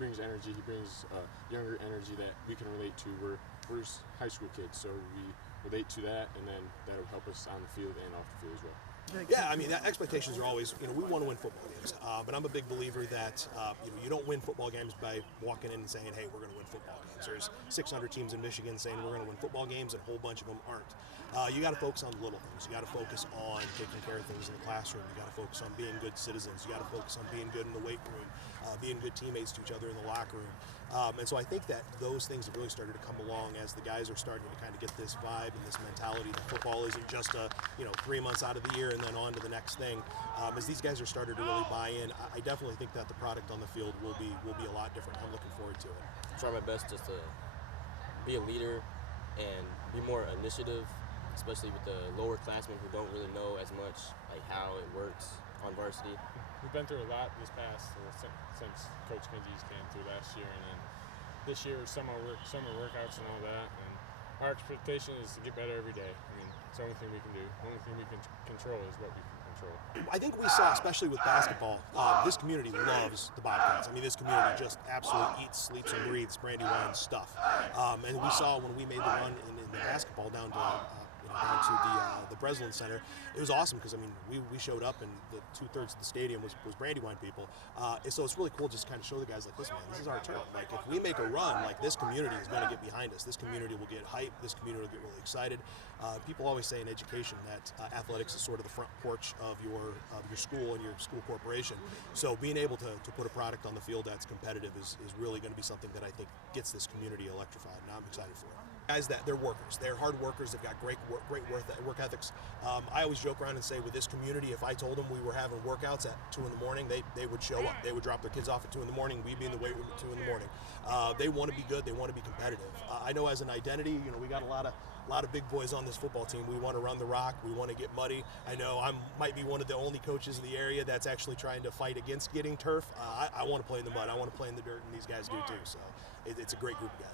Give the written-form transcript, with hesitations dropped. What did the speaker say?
brings energy. He brings younger energy that we can relate to. We're high school kids, so we relate to that, and then that'll help us on the field and off the field as well. Yeah, I mean, expectations are always, we want to win football games, but I'm a big believer that you don't win football games by walking in and saying, hey, we're going to win football games. There's 600 teams in Michigan saying we're going to win football games, and a whole bunch of them aren't. You got to focus on the little things. You got to focus on taking care of things in the classroom. You got to focus on being good citizens. You got to focus on being good in the weight room, being good teammates to each other in the locker room. And so I think that those things have really started to come along as the guys are starting to kind of get this vibe and this mentality that football isn't just 3 months out of the year and then on to the next thing. As these guys are starting to really buy in, I definitely think that the product on the field will be a lot different. I'm looking forward to it. Try my best just to be a leader and be more initiative, especially with the lower classmen who don't really know as much like how it works on varsity. We've been through a lot this past since Coach Kinzie's came through last year, and then this year summer workouts and all that. And our expectation is to get better every day. I mean, it's the only thing we can do. The only thing we can control is what we can control. I think we saw, especially with basketball, this community loves the Bobcats. I mean, this community just absolutely eats, sleeps, and breathes Brandywine stuff. And we saw when we made the run in the basketball down to the Breslin Center, it was awesome because, I mean, we showed up and the 2/3 of the stadium was Brandywine people. So it's really cool just to kind of show the guys like, listen, man, this is our turn. Like, if we make a run, like, this community is going to get behind us. This community will get hyped. This community will get really excited. People always say in education that athletics is sort of the front porch of your school and your school corporation. So being able to put a product on the field that's competitive is really going to be something that I think gets this community electrified, and I'm excited for it. Guys, that they're workers. They're hard workers. They've got great work ethics. I always joke around and say, with this community, if I told them we were having workouts at 2 in the morning, they would show up. They would drop their kids off at 2 in the morning. We'd be in the weight room at 2 in the morning. They want to be good. They want to be competitive. I know as an identity, we got a lot of big boys on this football team. We want to run the rock. We want to get muddy. I know I might be one of the only coaches in the area that's actually trying to fight against getting turf. I want to play in the mud. I want to play in the dirt, and these guys do too. So it's a great group of guys.